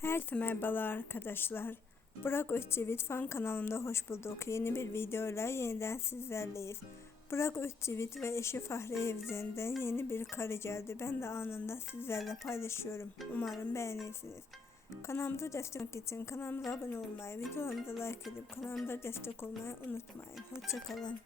Herkese merhabalar arkadaşlar. Burak Özçivit fan kanalında hoş bulduk. Yeni bir videoyla yeniden sizlerleyiz. Burak Özçivit ve eşi Fahri Evcen'den yeni bir kare geldi. Ben de anında sizlerle paylaşıyorum. Umarım beğenirsiniz. Kanalımıza destek olmak için kanalımıza abone olmayı, videolarımıza like edip kanalımıza destek olmayı unutmayın. Hoşçakalın.